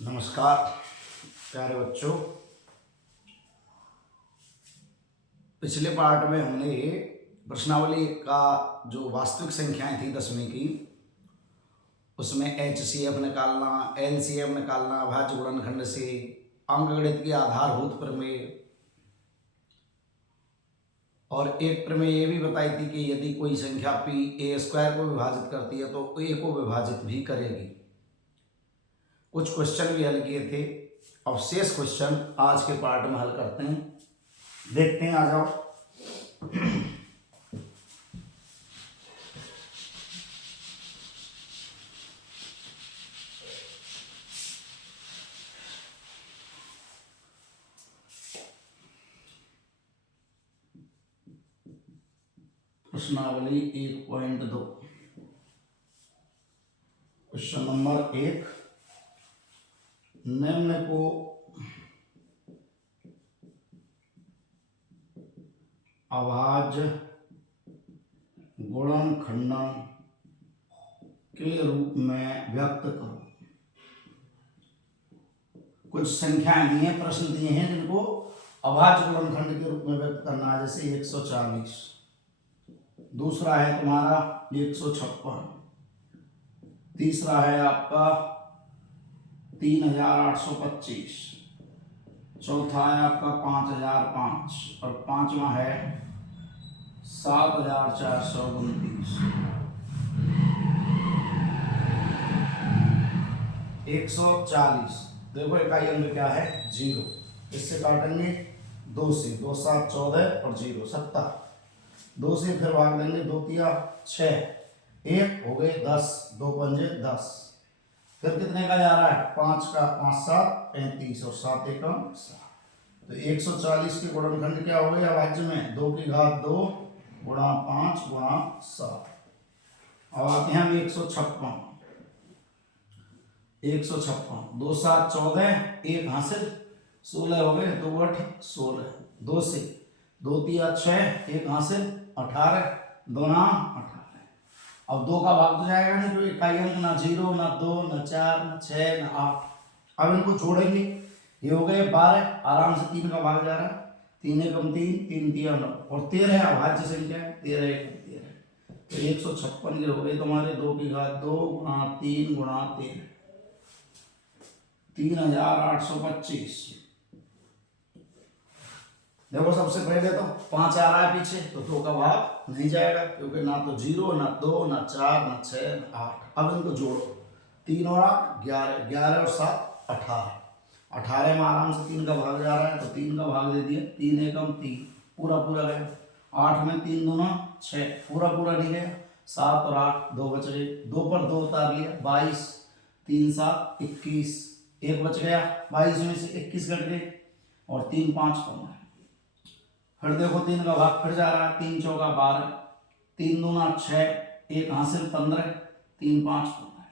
नमस्कार प्यारे बच्चों। पिछले पार्ट में हमने प्रश्नावली का जो वास्तविक संख्याएं थी 10वीं की, उसमें HCF निकालना, LCM निकालना, अभाज्य गुणनखंड से, अंकगणित की आधारभूत प्रमेय, और एक प्रमेय ये भी बताई थी कि यदि कोई संख्या P a² को विभाजित करती है तो a को विभाजित भी करेगी। कुछ क्वेश्चन भी हल किए थे। अब शेष क्वेश्चन आज के पार्ट में हल करते हैं, देखते हैं। आ जाओ। प्रश्नावली 1.2 क्वेश्चन नंबर 1, निम्न को अभाज्य गुणनखंडन के रूप में व्यक्त करो। कुछ संख्याएं दी हैं, प्रश्न दिए हैं जिनको अभाज्य गुणनखंड के रूप में व्यक्त करना है। जैसे 140, दूसरा है तुम्हारा 156, तीसरा है आपका 3825, चौथा है आपका 5005 और पांचवा है 7429। 140 देखो इकाई अंक क्या है? 0। इससे काटेंगे 2 से, 2 7 14 और 0 70। 2 से फिर भाग देंगे, 2 तिया 6, 1 हो गए 10, 2 पंजे 10। फिर कितने का जा रहा है? 5 का 5 7 35 और 7 एकम 7। तो 140 के गुणनखंड क्या हो गए अभाज्य में? 2 की घात 2 गुणा 5 गुणा 7। अब आते हैं हम 156। 2 7 14, 1 हासिल 16 हो गए, 2 8 16। 2 से 2 तिया 6, 1 हासिल 18, 2 9 18। अब 2 का भाग तो जाएगा नहीं, तो इकाई अंक ना 0 ना 2 ना 4 ना 6 ना 8। अब इनको जोड़ेंगे, ये हो गए 12, आराम से 3 का भाग जा रहा है। 3 एकम 3, 3 तिया 9 और 13 अभाज्य संख्या है। 13 एकम 13, तो 156 के हो गए तुम्हारे 2 की घात 2 गुणा 3 गुणा 13, 3825। देखो सबसे पहले तो 5 आ रहा है पीछे, तो 2 का भाग नहीं जाएगा, क्योंकि ना तो 0 ना 2 ना 4 ना 6 ना 8। अब इनको जोड़ो, 3 और 8 11, 11 और 7 18। 18 में आराम से 3 का भाग जा रहा है, तो 3 का भाग दे दिया। 3 एकम 3, पूरा पूरा गया। 8 में 3 दूना 6, पूरा पूरा नहीं गया। 7 और 8 2 बच गए, 2 पर 2 उतार लिया, 22, 3 7 21, 1 बच गया। 22 में से 21 कट गए और 3 5 15। फिर देखो 3 का भाग फिर जा रहा है, 3 चौका 12, 3 दूना 6, 1 हासिल 15, 3 5 15।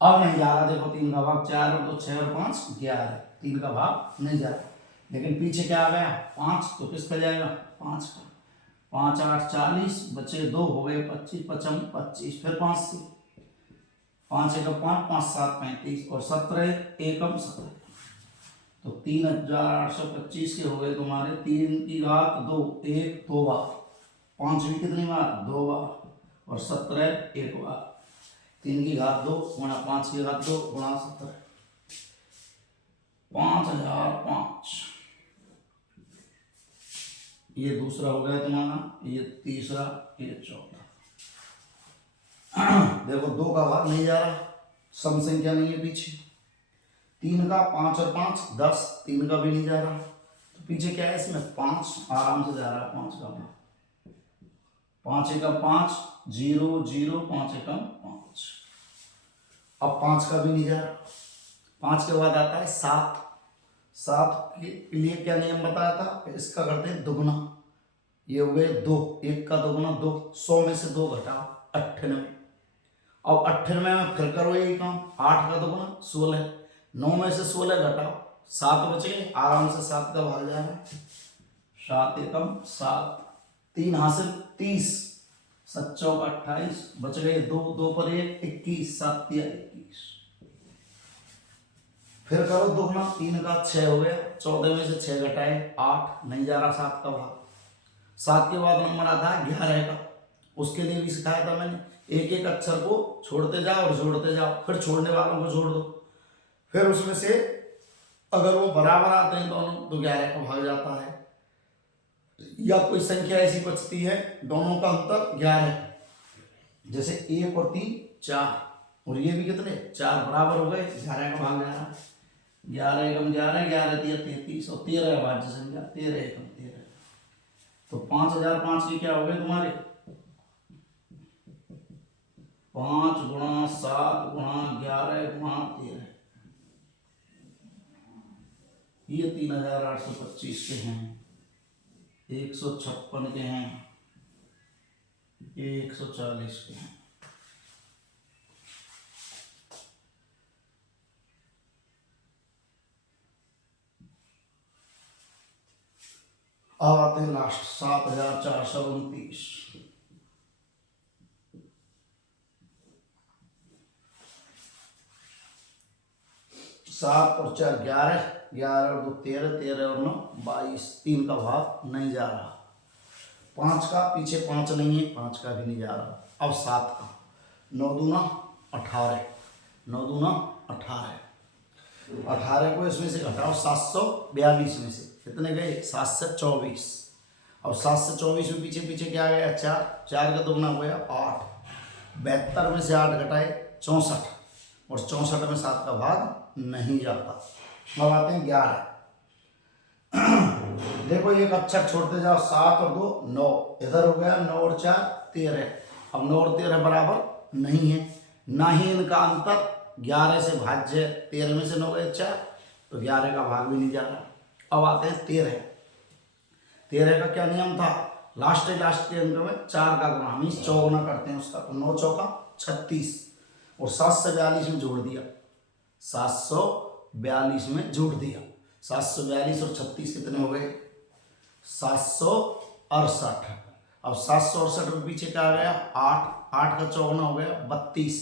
अब नहीं जा रहा, देखो 3 का भाग 4 और 2 6 और 5 11, 3 का भाग नहीं जा रहा। लेकिन पीछे क्या आ गया? 5, तो किस पे जाएगा? 5 का। 5 8 40, बचे 2 हो गए 25, 55 25। फिर 5 से 5 एकम 5, 5 7 35 और 17 एकम 17। तो 3825 के हो गए तुम्हारे 3 की घात 2, 1 2 बार, 5 भी कितनी बार? 2 बार, और 17 1 बार। 3 की घात 2 गुणा 5 की घात 2 गुणा 17, 5005। ये दूसरा हो गया तुम्हारा, ये तीसरा, ये चौथा। देखो 2 का भाग नहीं जा रहा, सम संख्या नहीं है पीछे। 3 का 5 और 5 10, 3 का भी नहीं जा रहा, तो पीछे क्या है? इसमें 5 आराम से जा रहा है। 5 का भाग 5 एकम 5 0 0, 5 एकम 5। अब 5 का भी नहीं जा रहा। 5 के बाद आता है 7। 7 के लिए क्या नियम बताया था? इसका करते हैं दुगुना। ये हो गए 2, 1 का दुगुना 2, 100 में से 2 घटाओ 98। अब 98 में फिर करो यही काम, 8 का दुगुना 16, 9 में से 16 घटाओ 7 बचे, आराम से 7 का भाग जा रहा है। 7 एकम 7, 3 हासिल 30, 7 चौक 28, बच गए 2, 2 पर 1 21, 7 तिया 21। फिर करो दुगना, 3 का 6 हो गया, 14 में से 6 घटाए 8, नहीं जा रहा 7 का भाग। 7 के बाद नंबर आता है 11 का, उसके लिए भी सिखाया था मैंने, एक एक अक्षर को छोड़ते जाओ और जोड़ते जाओ, फिर छोड़ने वालों को जोड़ दो, फिर उसमें से अगर वो बराबर आते हैं दोनों तो 11 का भाग जाता है, या कोई संख्या ऐसी बचती है दोनों का अंतर 11, जैसे 1 और 3 4, और ये भी कितने 4 बराबर हो गए, 11 का भाग जा रहा है। 11 एकम 11, 11 तिया 33, और 13 भाज्य संख्या 13 एकम 13, तो 5005 की क्या हो गए तुम्हारे 5 गुणा 7 गुणा 11 गुणा 13, ये 3825 के हैं, 156 के हैं, ये 140 के हैं। अब आते हैं लास्ट 7429, 7 और 4 11, 11 और 2 13, 13 और 9 22, 3 का भाग नहीं जा रहा, 5 का पीछे 5 नहीं है, 5 का भी नहीं जा रहा। अब 7 का, 9 दूना 18, 9 दूना 18, 18 को इसमें से घटाओ 742 में से, कितने गए 7 से 24, अब 7 से 24 में पीछे पीछे क्या गया 4, 4 का दुगना हो गया 8, 72 में से 8 घटाए 64, और 64 में 7 का भाग नहीं जाता। अब आते हैं 11, देखो एक अक्षर छोड़ते जाओ, 7 और 2 9, इधर हो गया 9 और 4 13, अब 9 और 13 बराबर नहीं है, ना ही इनका अंतर 11 से भाज्य, 13 में से 9 गए 4, तो 11 का भाग भी नहीं जा रहा। अब आते हैं 13, 13 का क्या नियम था, लास्ट के अंक में 4 का गुणा, हम 100 गुना करते हैं उसका, तो 9 चौका 36, और 742 में जोड़ दिया, 742 में जोड़ दिया, 742 और 36 कितने हो गए 768। अब 768 में पीछे क्या आ गया 8, 8 का चौगुना हो गया 32,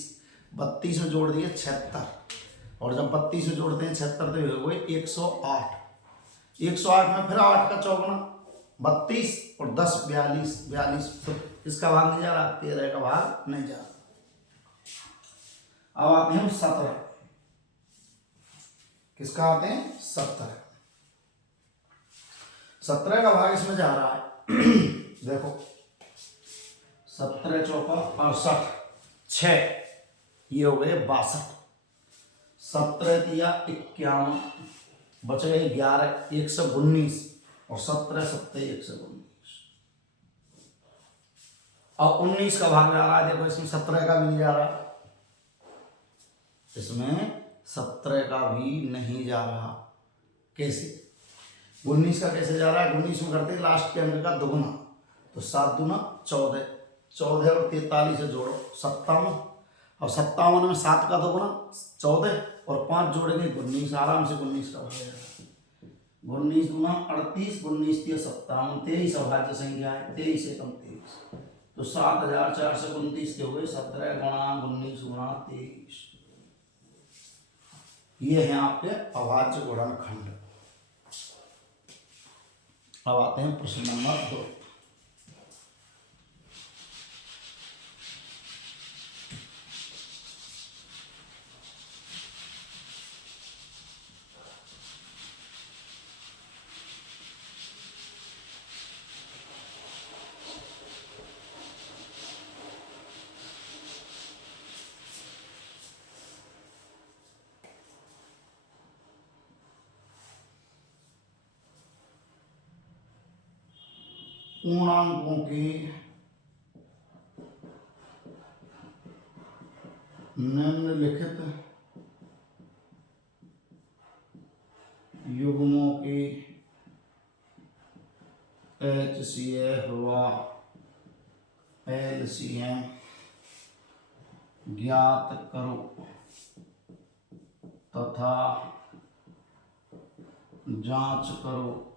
32 में जोड़ दिए 76, और जब 32 में जोड़ते हैं 76 तो हो गए 108, 108 में फिर 8 का चौगुना 32 और 10 42, 42, तो इसका भाग नहीं जा रहा, 13 का भाग नहीं जा रहा। अब आते हैं 17, किसका आते हैं 17, 17 का भाग इसमें जा रहा है देखो 17 चौका 68, 6 ये हो गए 62, 17 तिया 51, बच गए 11, 119, और 17 सत्ते 119। अब 19 का भाग जा रहा है, देखो इसमें 17 का भी नहीं जा रहा, इसमें 17 का भी नहीं जा रहा, कैसे 19 का कैसे जा रहा है, 19 में करते हैं लास्ट के अंक का दुगुना, तो 7 दूना 14, 14 और 43 से जोड़ो 57, और 57 में 7 का दुगुना 14 और 5 जोड़ेंगे 19, आराम से 19 का हो जाएगा, 19 दूना 38, 19 तिया 57, 23 अभाज्य संख्या है, 23 एकम 23, तो 7429 के हुए 17 गुणा 19 गुणा 23, ये है आपके अभाज्य गुणनखंड। अब आते हैं प्रश्न नंबर 2, पूर्णांकों के निम्नलिखित युग्मों के HCF व LCM ज्ञात करो तथा जांच करो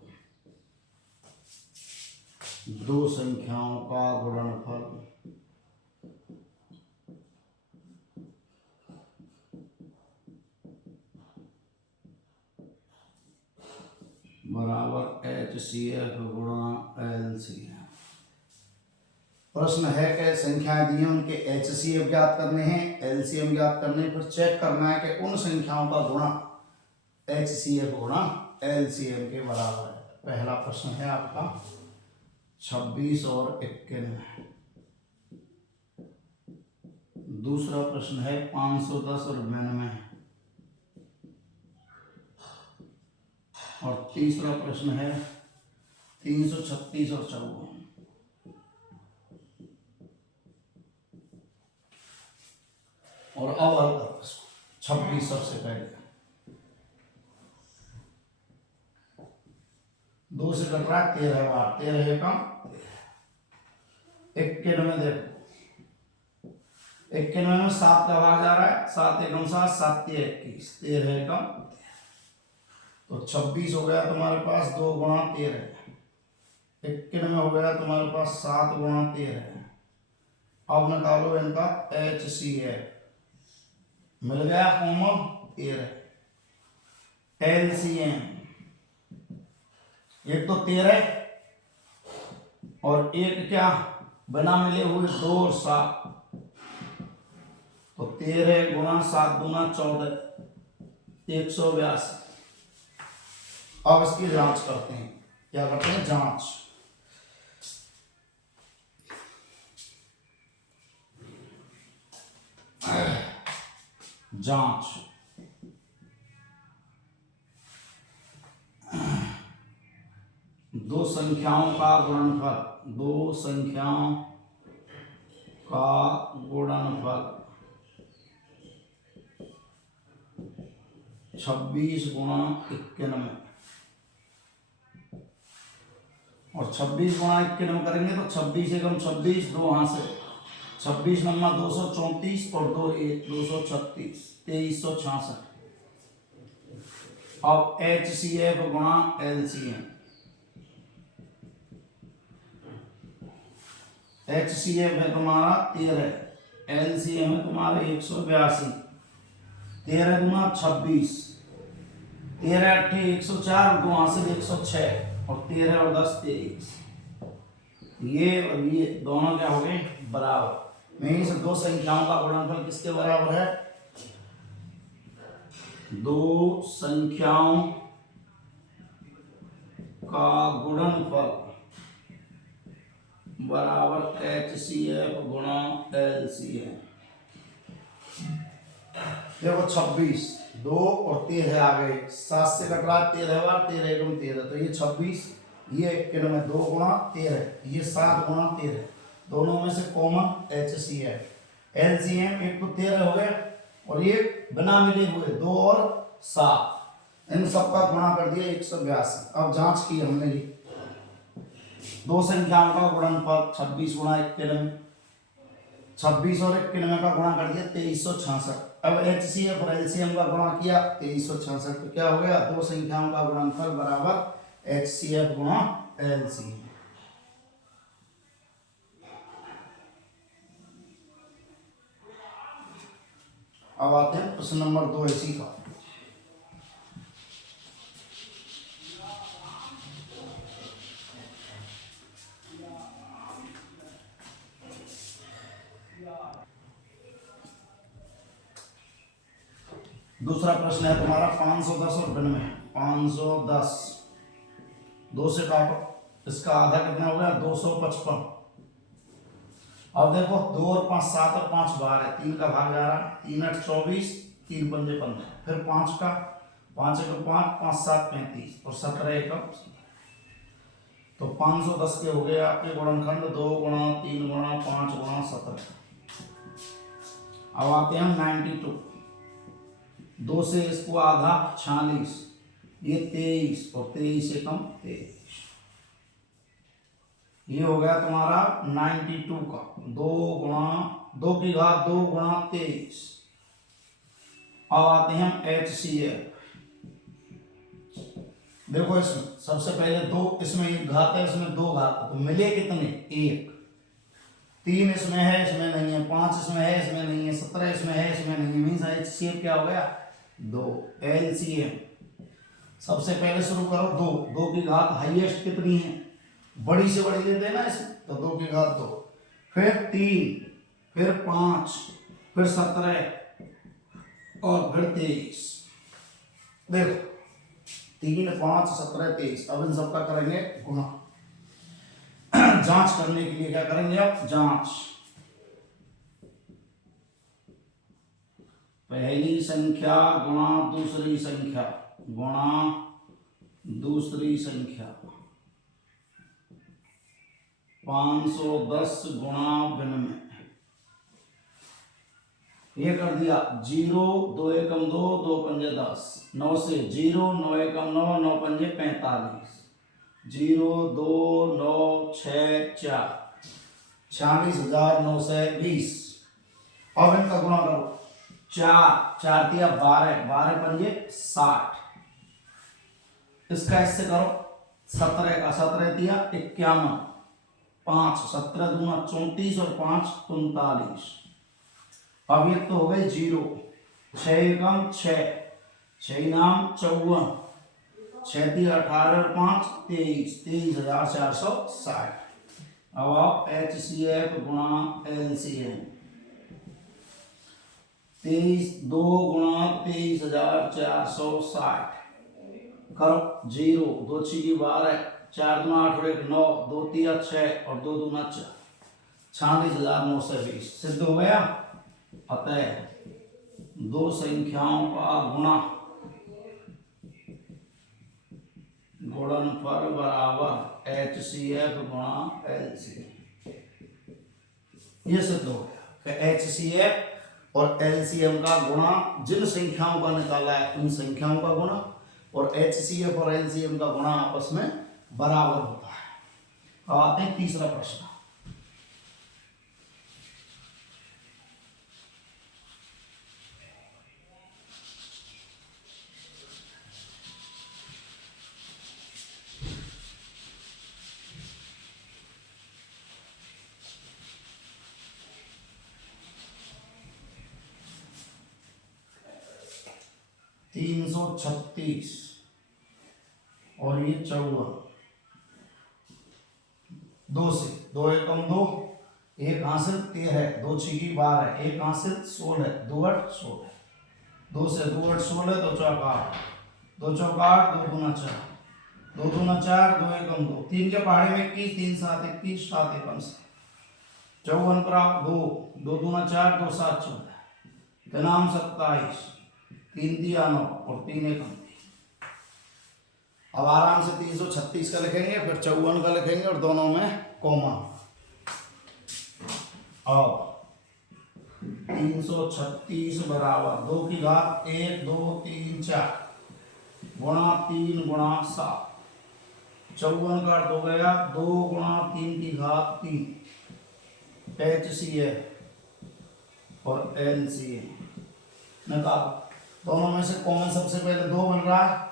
दो संख्याओं का गुणनफल बराबर HCF गुणा LCM। प्रश्न है कि संख्याएं दी हैं, उनके HCF ज्ञात करने हैं, LCM ज्ञात करने हैं, फिर चेक करना है कि उन संख्याओं का गुणा HCF गुणा LCM के बराबर है। पहला प्रश्न है आपका 26 और 91। दूसरा प्रश्न है 510 और 92। और तीसरा प्रश्न है 336 और 54। और अब हल करो इसको। 26 सबसे पहले 2 से कट रहा है 13 बार, 13 है कम 91। देखो 91 में 7 का भाग जा रहा है, 7 एकम 7, 7 3 21, 13 है कम। तो 26 हो गया तुम्हारे पास 2 गुणा 13। 91 हो गया तुम्हारे पास 7 गुणा 13। अब निकालो इनका HCF, मिल गया कॉमन 13। LCM, एक तो 13 और एक क्या बिना मिले हुए 2 और 7। तो 13 गुणा 7 गुना 14, 182। अब इसकी जांच करते हैं। क्या करते हैं? जांच। जांच दो संख्याओं का गुणनफल, 2 संख्याओं का गुणनफल 26 गुणा 91। और 26 गुणा 91 करेंगे तो 26 एकम 26, 2 हाथ से 26 नम्मा 234 और 2 1 236, 2366। अब HCF गुणा LCM। HCF है तुम्हारा 13, LCM है तुम्हारा 182। 13 गुना 26, 13 8 104, 2 हाथ से 106 और 13 और 10 23। ये और ये दोनों क्या हो गए? बराबर। में इस 2 संख्याओं का गुणनफल किसके बराबर है? 2 संख्याओं का गुणनफल बराबर HCF गुणा LCM। देखो 26, 2 और 13 आ गए, 7 से कट रहा 13 बार, 13 एकम 13। तो ये 26, ये 91, 2 गुणा 13, ये 7 गुणा 13, दोनों में से कॉमन HCF। LCM एक तो 13 हो गया और ये बिना मिले हुए 2 और 7, इन सबका गुणा कर दिया 182। अब जांच की हमने जी 2 संख्याओं का गुणनफल 26 गुणा 91, 26 और 91 का गुणा कर दिया 2366। अब HCF और LCM का गुणा किया 2366। तो क्या हो गया? 2 संख्याओं का गुणनफल बराबर HCF गुणा LCM। अब आते हैं प्रश्न नंबर 2 इसी का। दूसरा प्रश्न है तुम्हारा 510 और 92। 510, 2 से काटो, इसका आधा कितना हो गया? 255। अब देखो 2 और 5 7 और 5 12 है, 3 का भाग जा रहा है, 3 8 24, 3 पंजे 15, फिर 5 का 5 1 5 5 7 35 और 17 1। तो 510 के हो गए आपके गुणनखंड 2 गुणा 3 गुणा 5 गुणा 17। अब आते हैं 92, 2 से इसको आधा 46, ये 23 और 23 एकम 23। ये हो गया तुम्हारा 92 का 2 गुणा 2 की घात 2 गुणा 23। अब आते हैं HCF। देखो इसमें सबसे पहले 2, इसमें 1 घात है, इसमें 2 घात है, तो मिले कितने? 1। 3 इसमें है, इसमें नहीं है, 5 इसमें है, इसमें नहीं है, 17 इसमें है, इसमें नहीं है, मीन्स HCF क्या हो गया? 2। LCM सबसे पहले शुरू करो दो, दो की घात हाईएस्ट कितनी है, बड़ी से बड़ी लेते हैं ना इसमें, तो दो की घात दो, फिर 3, फिर 5, फिर 17 और फिर 23। देखो 3, 5, 17, 23। अब इन सबका करेंगे गुणा। जांच करने के लिए क्या करेंगे अब, जांच। पहली संख्या गुणा दूसरी संख्या, गुणा दूसरी संख्या, 510 गुणा 92। ये कर दिया 0, 2 एकम 2, 2 पंजे 10, 9 से 0, 9 एकम 9, 9 पंजे 45, 0, 2, 9, 6, 4, 46,920। अब इनका गुणा करो, 4, 4 दिया 12, 12 पंजे 60। इसका इससे करो 17 का 17 दिया 51, 5, 17 दूना 34 और 5 39। अब ये तो हो गए 0, 6 एकम 6, 6 नाम 54, 6 दिया 18 और 5 23, 23,460। अब आप HCF गुणा LCM, 2 गुणा 23,460 करो, 0, 2 6 12, 4 दूना 8 और 1 9, 2 3 6 और 2 दूना 4, 46,920 सिद्ध हो गया। अतः दो संख्याओं का गुणा गुणनफल बराबर HCF गुणा LCM। ये सिद्ध हो गया कि HCF और LCM का गुणा, जिन संख्याओं का निकाला है उन संख्याओं का गुणा, और HCF और LCM का गुणा आपस में बराबर होता है। अब आते हैं तीसरा प्रश्न। तीन 336 और ये 54, 2 से 2 एकम 2, 1 हासिल 13, 2 6 12, 1 हासिल 16, 2 8 16, 2 से 2 8 16, 2 चौक 8, 2 चौक 8, 2 दूना 4, 2 दूना 4, 2 एकम 2, 3 के पहाड़े में 21, 3 7 21, 7 एकम से 54 पर आप 2, 2 दूना 4, 2 7 14, नाम 27, 3 दिया 9 और 3 एकम। अब आराम से 336 का लिखेंगे, फिर 54 का लिखेंगे और दोनों में कॉमा। अब 336 बराबर 2 की घात 1 2 3 4 गुणा 3 गुणा 7, 54 का अर्थ हो गया 2 गुणा 3 की घात 3, HCF और LCM निकालो। दोनों में से कॉमन सबसे पहले 2 बन रहा है,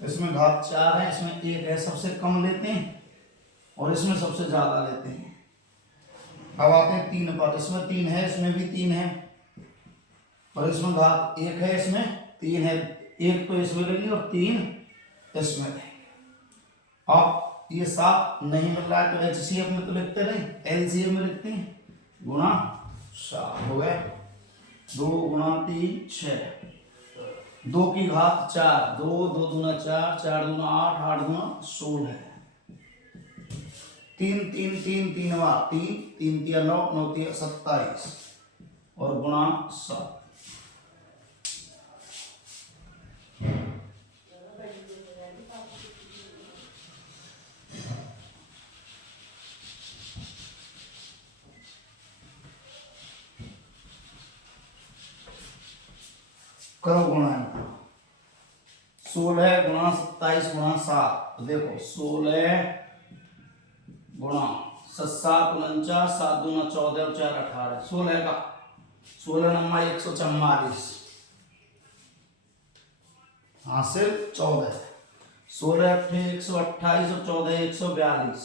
इसमें घात 4 है, इसमें 1 है, सबसे कम लेते हैं और इसमें सबसे ज्यादा लेते हैं। अब आते हैं 3 पर, इसमें 3 है, इसमें भी 3 है, और इसमें घात 1 है, इसमें 3 है, 1 तो इसमें लेंगे और 3 इसमें लेंगे। अब ये 7 नहीं मिल रहा है तो HCF में तो लिखते नहीं, LCM में लिखते हैं, गुणा 7 हो गया। 2 गुणा 3 6, 2 की घात 4, 2 2 दूना 4, 4 दूना 8, 8 दूना 16, 3 3 3 3 3 3 3 9 9 3 27 और गुणा 7। करो गुणा 16 गुणा 27 गुणा 7, देखो 16 गुणा 7 49, 7 दूना 14 और 4 18, 16 का 16 नम्मा 144 हासिल 14, 16 अट्ठे 128 और 14 142,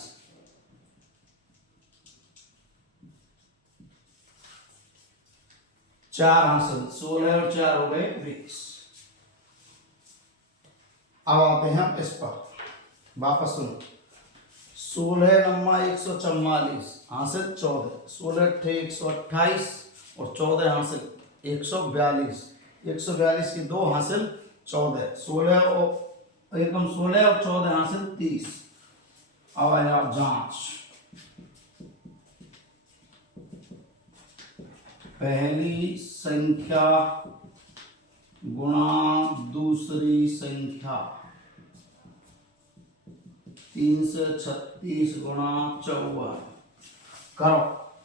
4 हासिल 16 और 4 हो गए 20। अब आते हैं हम इस पर, वापस सुनो। 16 नम्मा 144 हासिल 14, 16 थे 128 और 14 हासिल 142, 142 की 2 हासिल 14, 16 और एकम 16 और 14 हासिल 30। अब आए आप जांच। पहली संख्या गुणा दूसरी संख्या 3 से 36 गुणा 54 करो।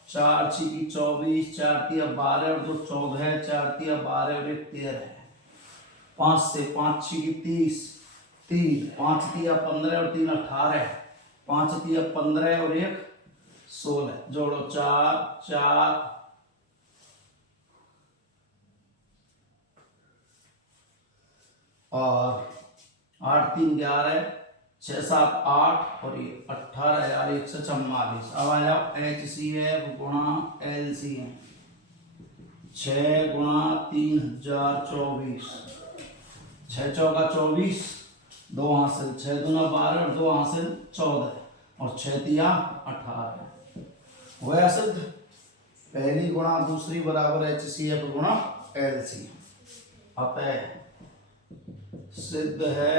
4 6 की 24, 4 तिया 12 और 2 14, 4 तिया 12 और 1 13, 5 से 5 6 की 30, 3 5 तिया 15 और 3 18, 5 तिया 15 और 1 16, जोड़ो 4 4 और 8 3 11, 6 7 8 और ये 18,144। अब आ जाओ HCF गुणा LCM। 6 गुणा 3024, 6 चौका 24, 2 हासिल 6 दूना 12 और 2 हासिल 14 और 6 तिया 18। वह सिद्ध पहली गुणा दूसरी बराबर HCF गुणा LCM। अतः सिद्ध है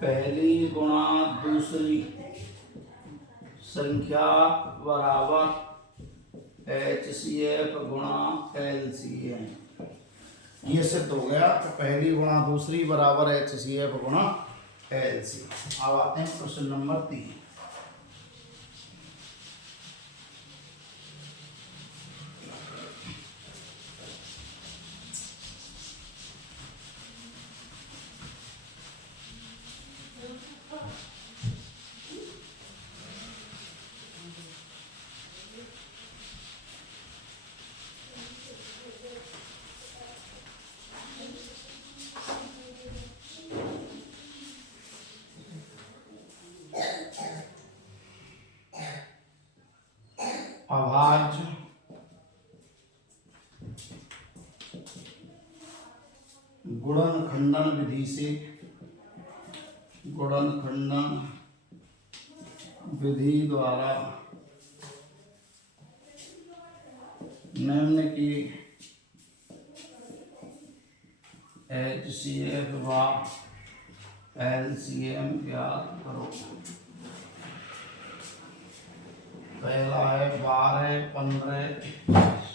पहली गुणा दूसरी संख्या बराबर HCF गुणा LCM। ये सिद्ध हो गया तो पहली गुणा दूसरी बराबर HCF गुणा LCM। अब आते हैं क्वेश्चन नंबर 3। अभाज्य गुणनखंडन विधि से गुणनखंडन विधि द्वारा निम्न की HCF व LCM ज्ञात करो। पहला है 12 15 21,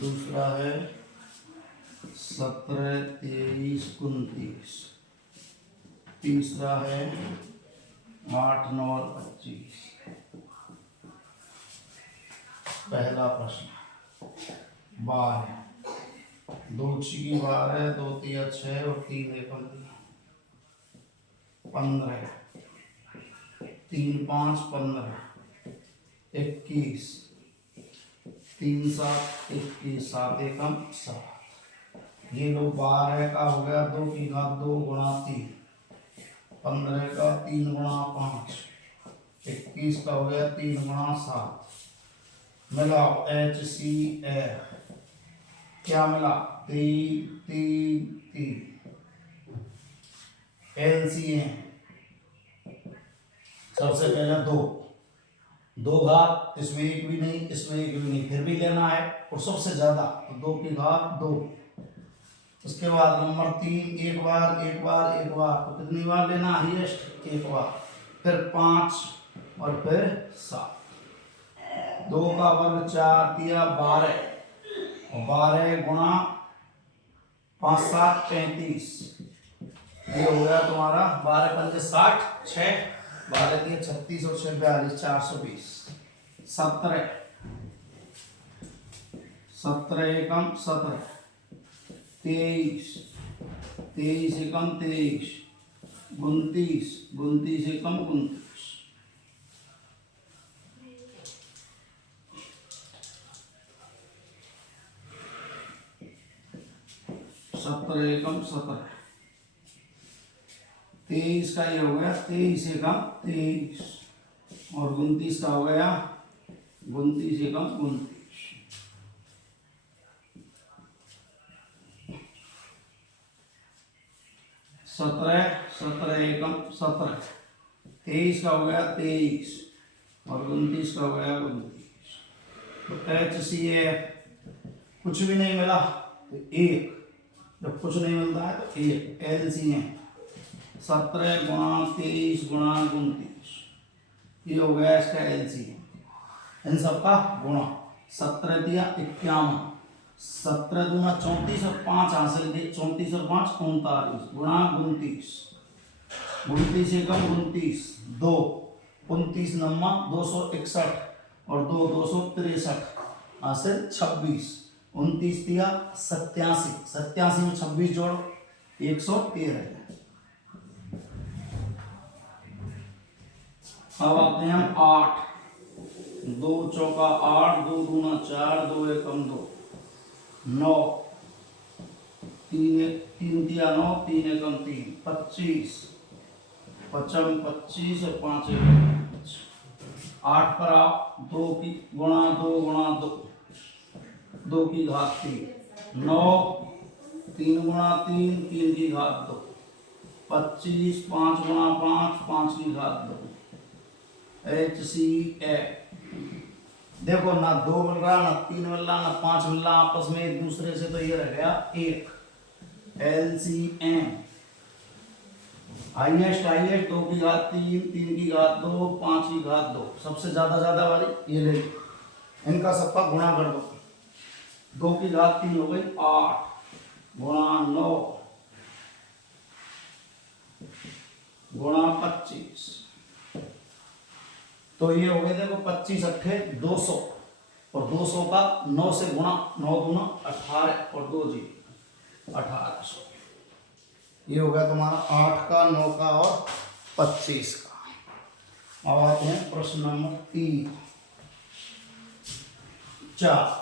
दूसरा है 17 23 29, तीसरा है 8 9 और 25। पहला प्रश्न 12, 2 6 12, 2 तिया 6 और 3 एकम 15, 3 5 15, 21, 3 7 21, 7 एकम 7। ये लो 12 का हो गया 2 की घात 2 गुणा 3, 15 का 3 गुणा 5, 21 का हो गया 3 गुणा 7। मिलाओ HCF क्या मिला 3 3 3। LCM सबसे पहले 2 घात, इसमें एक भी नहीं इसमें एक भी नहीं, फिर भी लेना है और सबसे ज्यादा तो 2 की घात 2। उसके बाद नंबर 3 एक बार एक बार एक बार, तो कितनी बार लेना हाईएस्ट एक बार, फिर 5 और फिर 7। 2 का वर्ग 4 तिया 12 और 12 गुणा 5 7 35। ये हो गया तुम्हारा 12 पंजे 60, 6 12 के 36 और 6 42, 420। 17 17 एकम 17, 23 23 एकम 23, 29 29 एकम 29। 17 एकम 17, 23 का ये हो गया 23 एकम 23 और 29 का हो गया 29 एकम 29। 17, 17 एकम 17, 23 का हो गया 23 और 29 का हो गया 29। तो HCF कुछ भी नहीं मिला तो 1, जब कुछ नहीं मिलता है तो 1। LCM 17 गुणा 23 गुणा 29, ये हो गया इसका LCM। इन सबका गुणा 17 दिया 51, 17 दूना 34 और 5 हासिल दिए, 34 और 5 39 गुणा 29, 29 एकम 29, 2 29 नम्मा 261 और 2 263 हासिल 26, 29 दिया 87, 87 में 26 जोड़ो 113। अब आते हैं हम 8, 2 चौका 8, 2 दूना 4, 2 एकम 2, 9, 3 दिया 9, 3 एकम 3, 25, 55 25 और 5 एकम 5। 8 पर आप 2 की गुणा 2 गुणा 2, 2 की घात 3, 9, 3 गुणा 3, 3 की घात 2, 25, 5 गुणा 5, 5 की घात 2। HCF देखो ना 2 मिल रहा, ना 3 मिल रहा, ना 5 मिल रहा, आपस में एक दूसरे से, तो ये रह गया 1। LCM हाईएस्ट 2 की घात 3, 3 की घात 2, 5 की घात 2, सबसे ज्यादा वाली ये ले ली, इनका सबका गुणा कर दो। 2 की घात 3 हो गई 8 गुणा 9 गुणा 25, तो ये हो गए देखो 25 अट्ठे 200 और 200 का 9 से गुणा, 9 दूना 18 और 2 जी 1800। ये हो गया तुम्हारा 8 का, 9 का और 25 का। अब आते हैं प्रश्न नंबर 3, 4।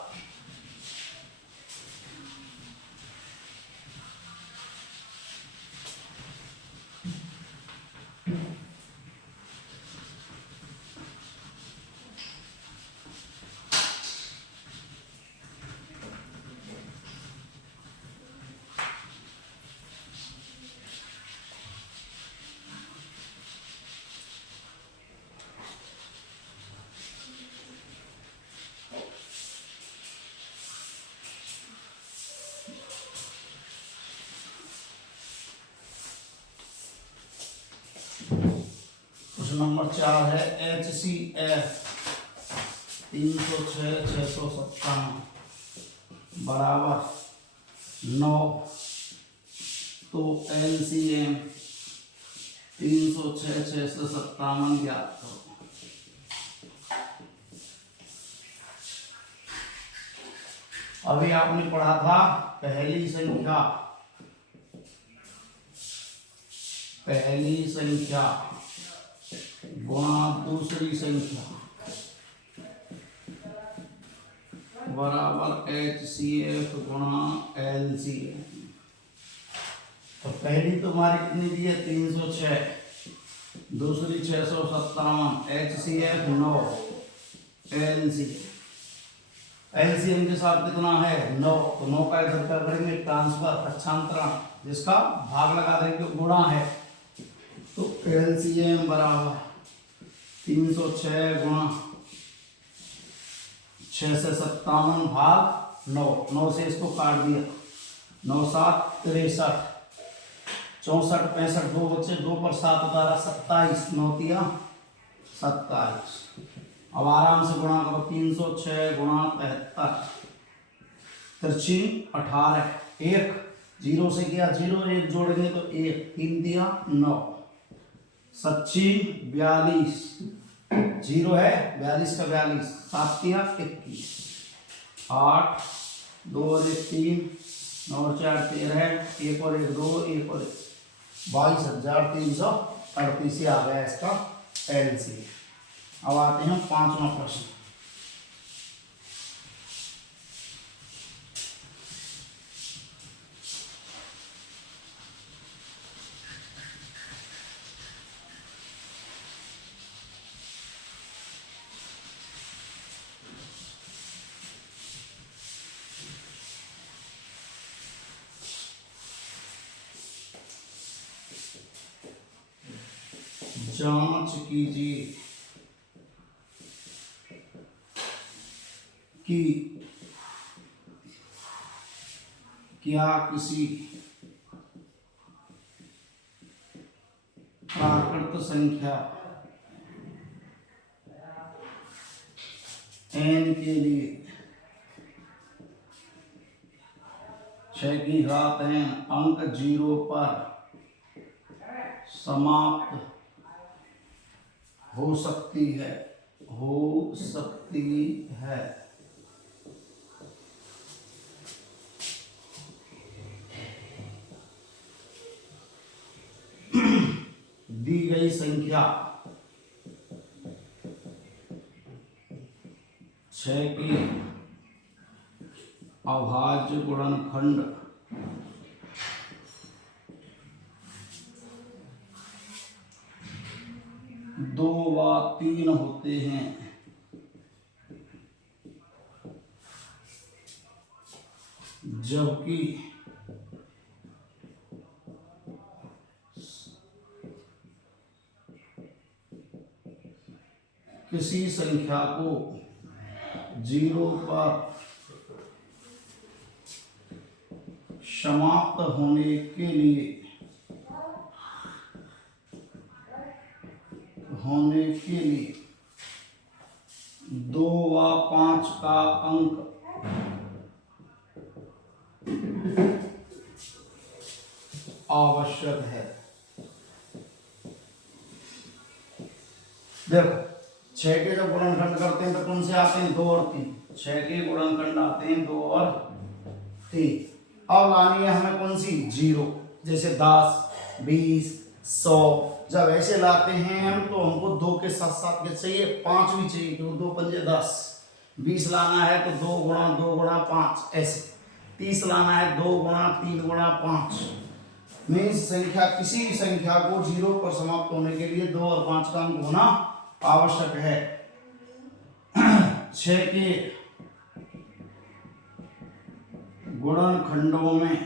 नंबर 4 है HCF 306 657 बराबर 9, तो LCM 306 657 ज्ञात करो। अभी आपने पढ़ा था पहली संख्या गुणा दूसरी संख्या बराबर HCF गुणा LCM। तो पहली तुम्हारी कितनी दी है 306, दूसरी 657, HCF 9, LCM के साथ कितना है 9, तो 9 का इधर क्या करेंगे ट्रांसफर पक्षांतरण, जिसका भाग लगा देंगे गुणा है, तो LCM बराबर 306 गुणा 6 से 57 भाग 9, 9 से इसको काट दिया, 9 7 63, 64 65 दो बच्चे, 2 पर 7 12 27, 9 तिया 27। अब आराम से गुणा करो 306 गुणा 73, तिरछी 18, 1 0 से किया 0, 1 जोड़ेंगे तो 1, 3 दिया 9, सच्ची 42, 0 है 42 का 42, 7 दिया 21, 8 2 और 1 3, 9 और 4 13, 1 और 1 2, 1 और 1 22,338 आ गया इसका LCM। अब आते हैं 5वां प्रश्न। जांच कीजिए कि क्या किसी प्राकृत संख्या n के लिए 6 की घात n अंक 0 पर समाप्त हो सकती है दी गई संख्या 6 की अभाज्य गुणनखंड 2 व 3 होते हैं, जबकि किसी संख्या को 0 पर समाप्त होने के लिए 2 व 5 का अंक आवश्यक है। देखो 6 के जब गुणनखंड करते हैं तो कौन से आते हैं? 2 और 3। 6 के गुणनखंड आते हैं 2 और 3। अब लानी है हमें कौन सी? 0। जैसे 10, 20, 100 जब ऐसे लाते हैं हम तो हमको 2 के साथ साथ क्या चाहिए? 5 भी चाहिए, क्योंकि 2 पंजे 10। 20 लाना है तो 2 गुणा 2 गुणा 5 ऐसे। 30 लाना है 2 गुणा 3 गुणा 5। मीन्स संख्या किसी भी संख्या को 0 पर समाप्त होने के लिए 2 और 5 का अंक होना आवश्यक है। 6 के गुणनखंडों में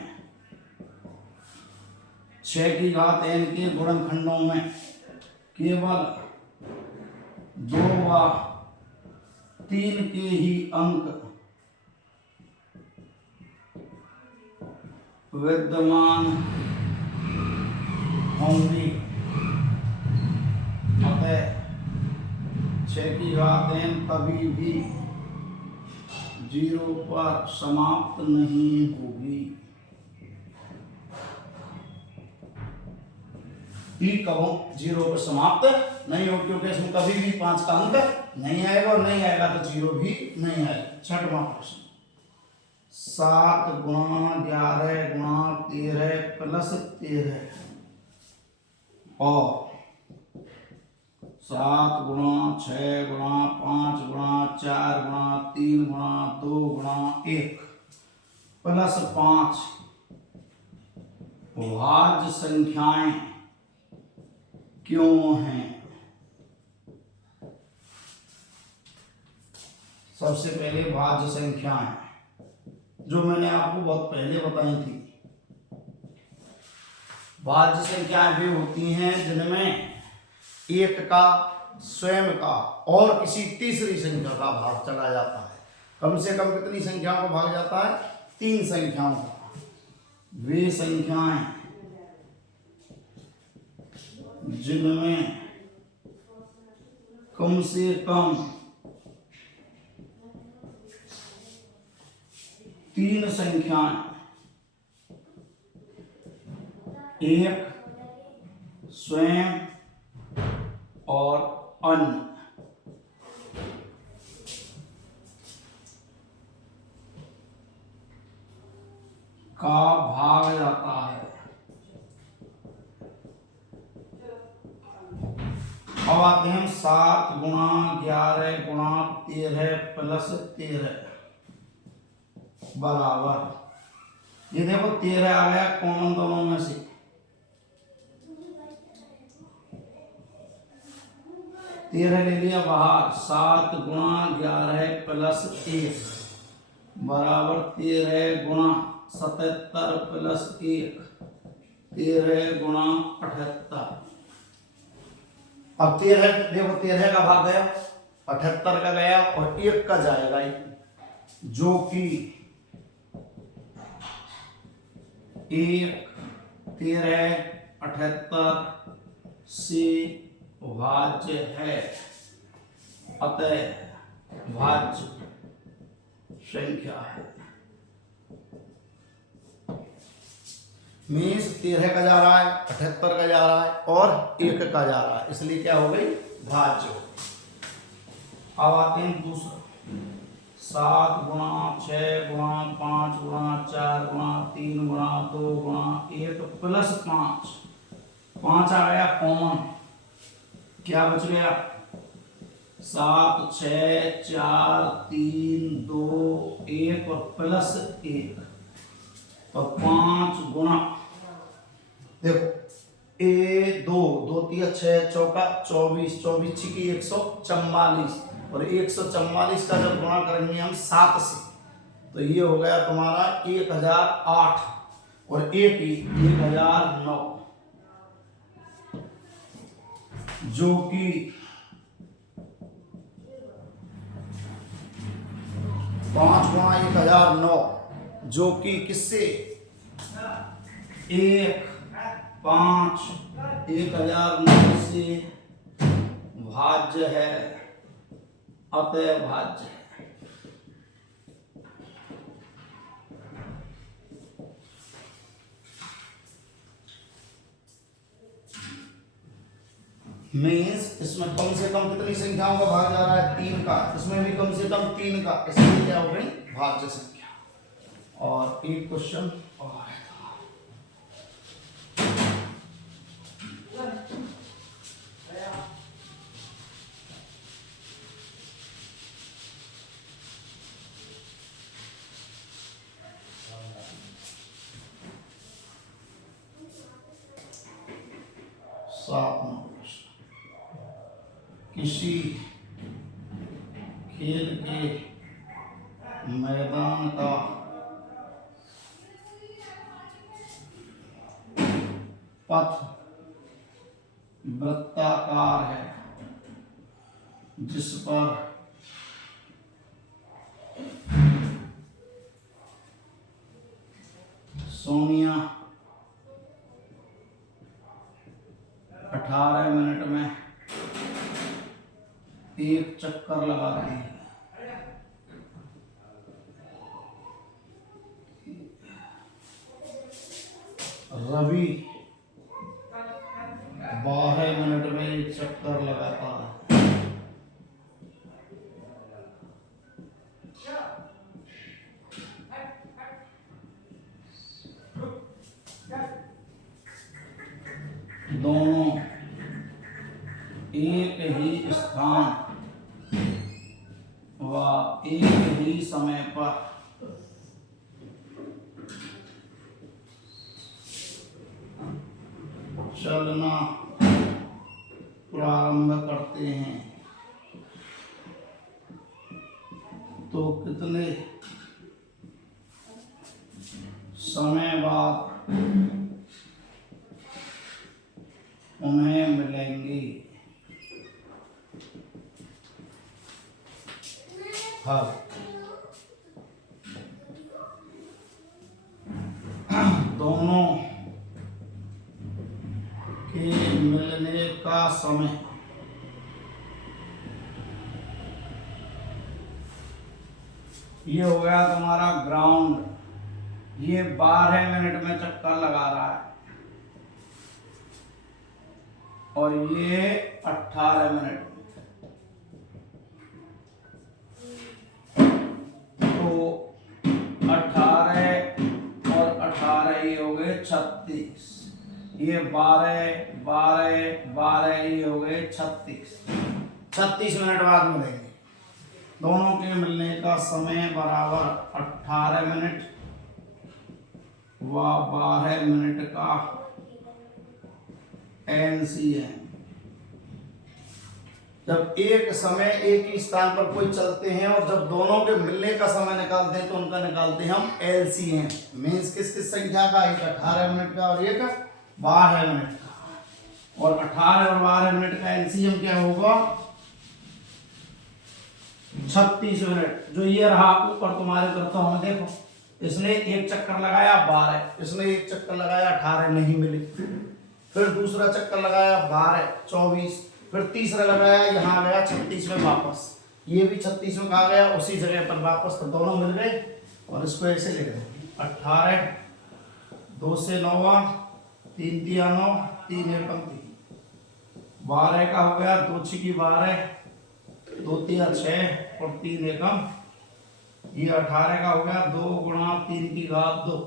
6 की घात n के गुणनखंडों में केवल 2 व 3 के ही अंक विद्यमान होंगे। अतः 6 की घात n कभी भी 0 पर समाप्त नहीं होगी। कहो 0 पर समाप्त नहीं हो, क्योंकि इसमें कभी भी 5 का अंक नहीं आएगा, और नहीं आएगा तो 0 भी नहीं आएगा। 6वां प्रश्न 7 गुणा 11 गुणा 13 प्लस 13 और 7 गुणा 6 गुणा 5 गुणा 4 गुणा 3 गुणा 2 गुणा 1 प्लस 5 भाज्य संख्याएं क्यों हैं? सबसे पहले भाज्य संख्याएं जो मैंने आपको बहुत पहले बताई थी। भाज्य संख्याएं वे होती हैं जिनमें एक का, स्वयं का और किसी तीसरी संख्या का भाग चला जाता है। कम से कम कितनी संख्याओं का भाग जाता है? 3 संख्याओं का। वे संख्याएं जिनमें कम से कम 3 संख्याएं, एक स्वयं और अन्य, का भाग जाता है। अब आते हैं 7 गुणा 11 गुणा 13 प्लस 13 बराबर, ये देखो 13 आ गया कॉमन दोनों में से, 13 ले लिया बाहर। 7 गुणा 11 प्लस 1 बराबर 13 गुणा 77 प्लस 1 13 गुणा 78। अब 13 देखो, 13 का भाग गया, 78 का गया और 1 का जाएगा, जो कि 1 13 78 से भाज्य है, अतः भाज्य संख्या है। मीन्स 13 का जा रहा है, 78 का जा रहा है और 1 का जा रहा है, इसलिए क्या हो गई, भाज्य हो गई। अब आते हैं दूसरा, 7 गुणा 6 गुणा 5 गुणा 4 गुणा 3 गुणा 2 गुणा 1 प्लस 5, 5 आ गया कॉमन, क्या बच गया, 7 6 4 3 2 1 और प्लस 1, तो 5 गुणा, देखो दो 2 3 6 चौका 24, 24 छिकी 144, और 144 का जब गुणा करेंगे हम 7 से, तो ये हो गया तुम्हारा 1008 और 1009, जो कि 5 गुणा 1009, जो कि किससे 1 5 1009 से भाज्य है, अतः भाज्य है। मीन्स इसमें कम से कम कितनी संख्याओं का भाग जा रहा है, 3 का, इसमें भी कम से कम 3 का, इसलिए क्या हो गई, भाज्य संख्या। और एक क्वेश्चन और है, किसी खेल के मैदान का पथ वृत्ताकार है, जिस पर सोनिया 18 मिनट में 1 चक्कर लगाती है, रवि 12 मिनट में 1 चक्कर लगाता है, दोनों एक ही स्थान व एक ही समय पर चलना प्रारंभ करते हैं, तो कितने समय बाद उन्हें मिलेंगी। हाँ, दोनों के मिलने का समय ये हो गया तुम्हारा ग्राउंड, ये 12 मिनट में चक्कर लगा रहा है और ये 18 मिनट में, तो 18 और 18 ये हो गए 36, ये 12 12 12 ये हो गए 36 मिनट बाद मिलेंगे। दोनों के मिलने का समय बराबर 18 मिनट व 12 मिनट का LCM। जब एक समय एक ही स्थान पर कोई चलते हैं और जब दोनों के मिलने का समय निकालते हैं तो उनका निकालते हैं हम LCM। मीन्स किस किस संख्या का, एक 18 मिनट का और एक 12 मिनट का। और 18 और 12 मिनट का एलसीएम क्या होगा 36 मिनट। जो ये रहा ऊपर तुम्हारे करता हूं, देखो इसने एक चक्कर लगाया 12, इसने एक चक्कर लगाया 18 नहीं मिली, फिर दूसरा चक्कर लगाया 12 24, फिर तीसरा लगाया यहाँ गया 36 में वापस, ये भी 36 में कहा गया उसी जगह पर वापस, तो दोनों मिल गए। और इसको ऐसे लिख दो 18 2 से 9 3 दिया 9 3 एकम 3, 12 का हो गया 2 6 12 2 तिया 6 और 3 एकम, ये 18 का हो गया 2 गुणा 3 की घात 2,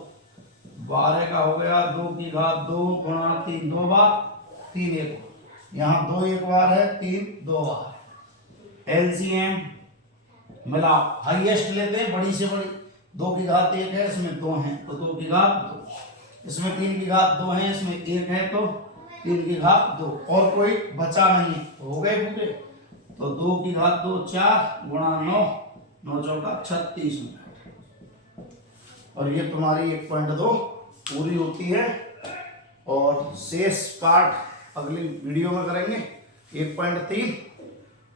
12 का हो गया 2 की घात 2 गुणा 3 2 बार 3 एक, यहाँ 2 एक बार है 3 2 बार। एलसीएम मिला हाईएस्ट लेते हैं बड़ी से बड़ी, 2 की घात 1 है इसमें 2 है तो 2 की घात 2, इसमें 3 की घात 2 है इसमें 1 है तो 3 की घात 2, और कोई बचा नहीं है, हो गए पूरे। तो 2 की घात 2 4 गुणा 9 9 चौका 36 मिनट। और ये तुम्हारी 1.2 पूरी होती है, और शेष पार्ट अगली वीडियो में करेंगे। 1.3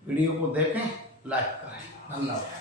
वीडियो को देखें, लाइक करें, धन्यवाद।